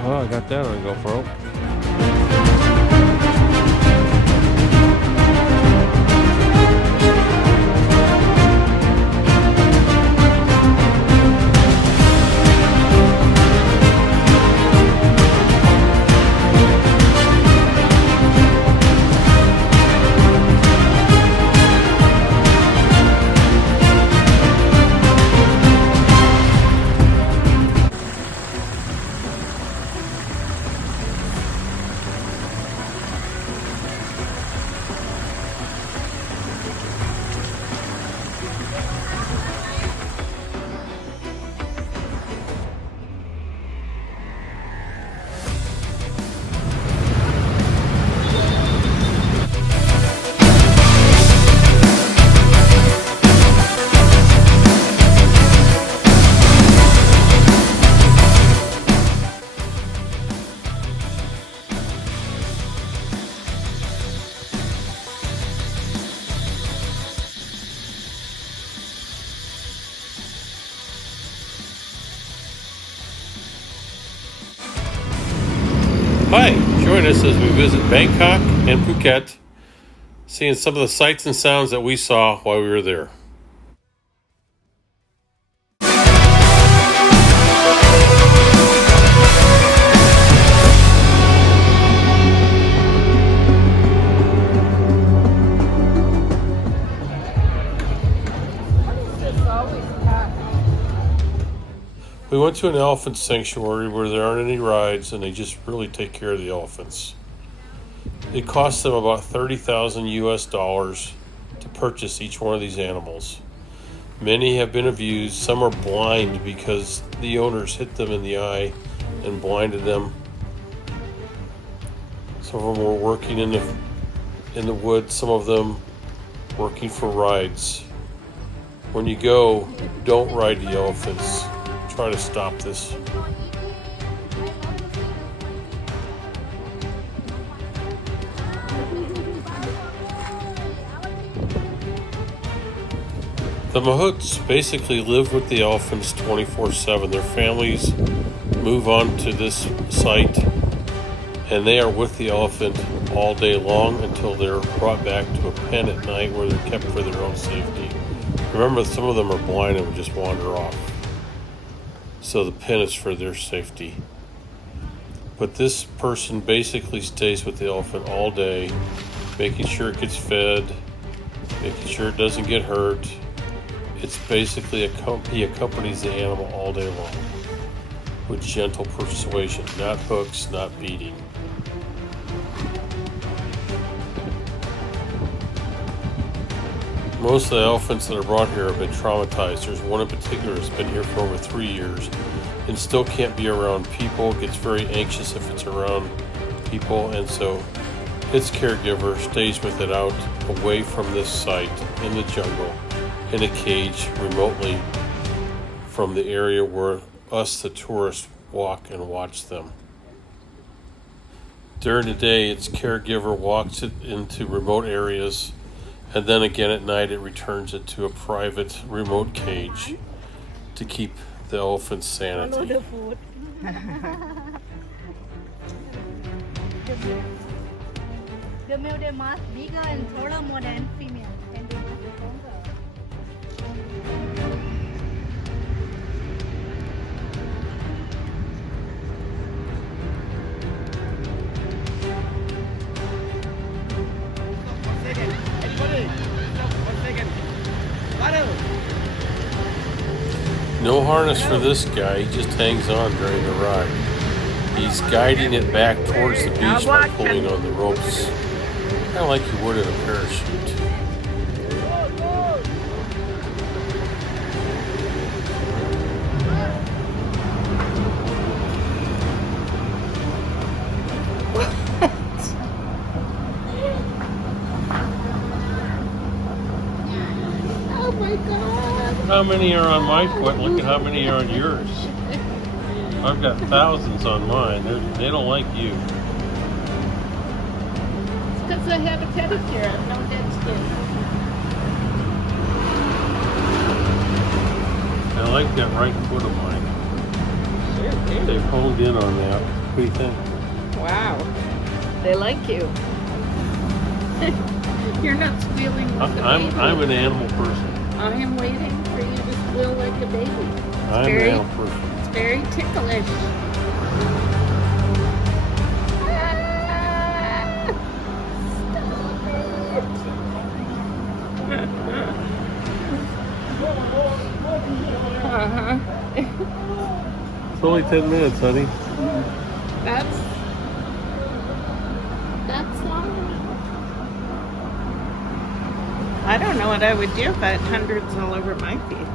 Oh, I got that on GoPro. Hi, join us as we visit Bangkok and Phuket, seeing some of the sights and sounds that we saw while we were there. We went to an elephant sanctuary where there aren't any rides and they just really take care of the elephants. It costs them about 30,000 US dollars to purchase each one of these animals. Many have been abused, some are blind because the owners hit them in the eye and blinded them. Some of them were working in the woods, some of them working for rides. When you go, don't ride the elephants. Try to stop this. The mahouts basically live with the elephants 24/7. Their families move on to this site and they are with the elephant all day long until they're brought back to a pen at night where they're kept for their own safety. Remember, some of them are blind and would just wander off. So the pen is for their safety. But this person basically stays with the elephant all day, making sure it gets fed, making sure it doesn't get hurt. It's basically he accompanies the animal all day long with gentle persuasion, not hooks, not beating. Most of the elephants that are brought here have been traumatized. There's one in particular that's been here for over 3 years and still can't be around people, gets very anxious if it's around people, and so its caregiver stays with it out away from this site in the jungle in a cage remotely from the area where us, the tourists, walk and watch them. During the day, its caregiver walks it into remote areas, and then again at night it returns it to a private remote cage to keep the elephant's sanity. The food. The male they must bigger and taller more than female, and they must be stronger. No harness for this guy, he just hangs on during the ride. He's guiding it back towards the beach by pulling on the ropes, kind of like you would in a parachute. Oh my God! How many are on my foot? Look at how many are on yours. I've got thousands on mine. They don't like you. Because I have a pedicure, I'm not that skin. I like that right foot of mine. Sure. They've honed in on that. What do you think? Wow. They like you. You're not squealing like a baby. I'm an animal person. I am waiting for you to squeal like a baby. I'm an animal person. It's very ticklish. Uh-huh. It's only 10 minutes, honey. That's long. I don't know what I would do if I had hundreds all over my feet.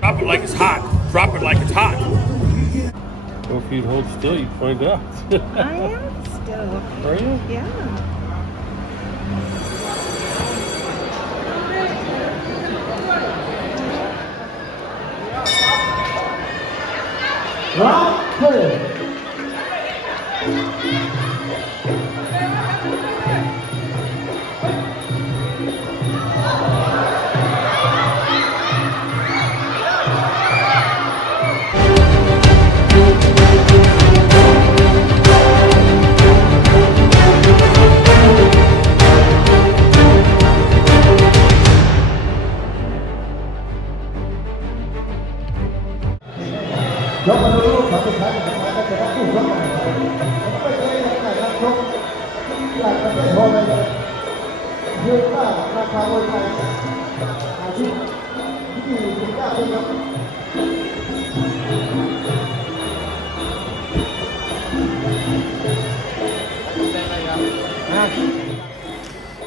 Drop it like it's hot. Drop it like it's hot. Well, if you'd hold still, you'd find out. I am still. Are you? Yeah.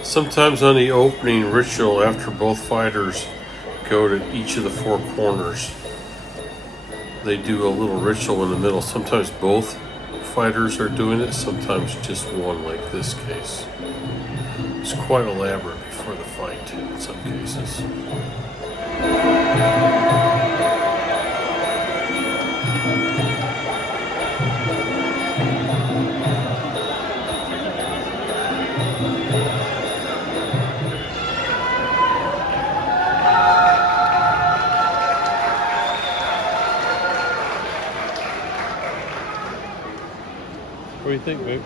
Sometimes on the opening ritual, after both fighters go to each of the four corners, they do a little ritual in the middle. Sometimes both fighters are doing it, sometimes just one, like this case. It's quite elaborate before the fight in some cases. What do you think, babe?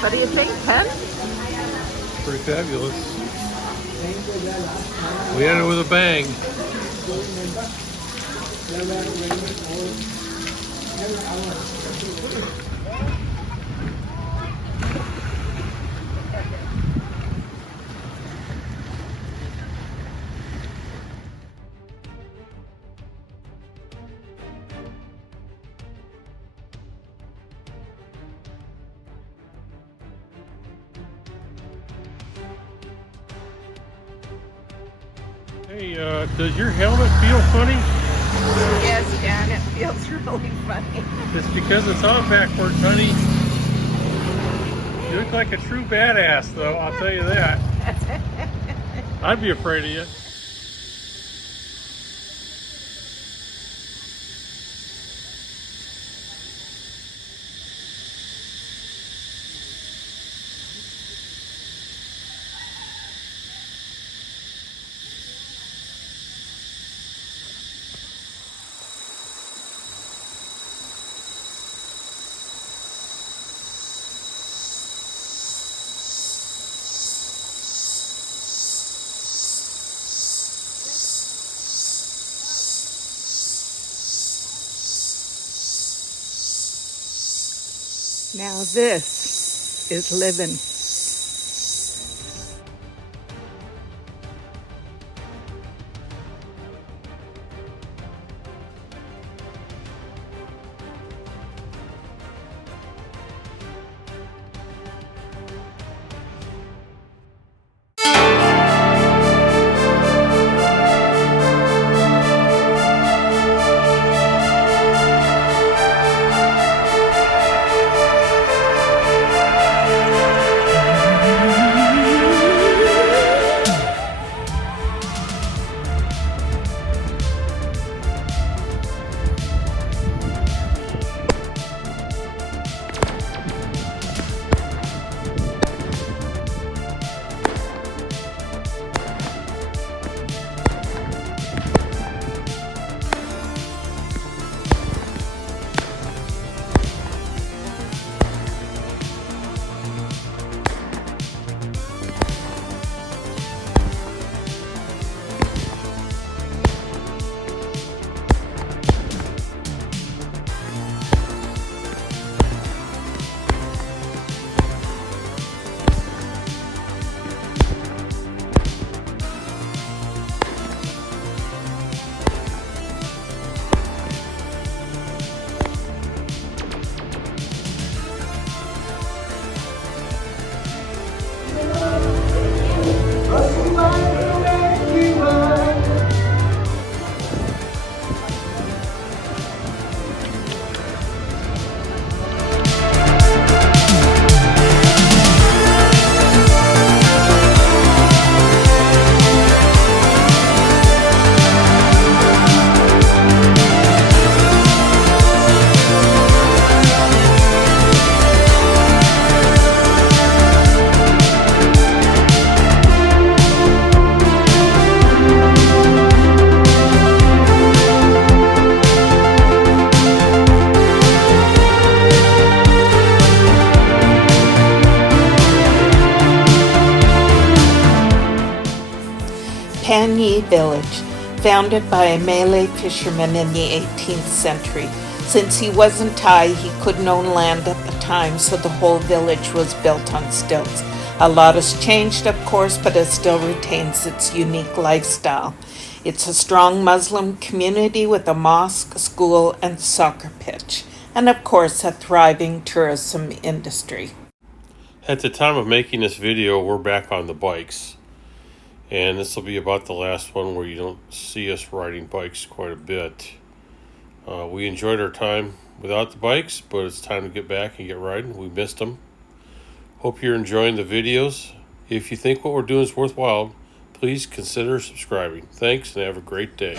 What do you think, 10? Pretty fabulous. We ended with a bang. Hey, does your helmet feel funny? Yes, Dan, it feels really funny. It's because it's on backwards, honey. You look like a true badass, though, I'll tell you that. I'd be afraid of you. Now this is living. Panyi Village, founded by a Malay fisherman in the 18th century. Since he wasn't Thai, he couldn't own land at the time, so the whole village was built on stilts. A lot has changed, of course, but it still retains its unique lifestyle. It's a strong Muslim community with a mosque, school, and soccer pitch, and of course a thriving tourism industry. At the time of making this video, we're back on the bikes. And this will be about the last one where you don't see us riding bikes quite a bit. We enjoyed our time without the bikes, but it's time to get back and get riding. We missed them. Hope you're enjoying the videos. If you think what we're doing is worthwhile, please consider subscribing. Thanks and have a great day.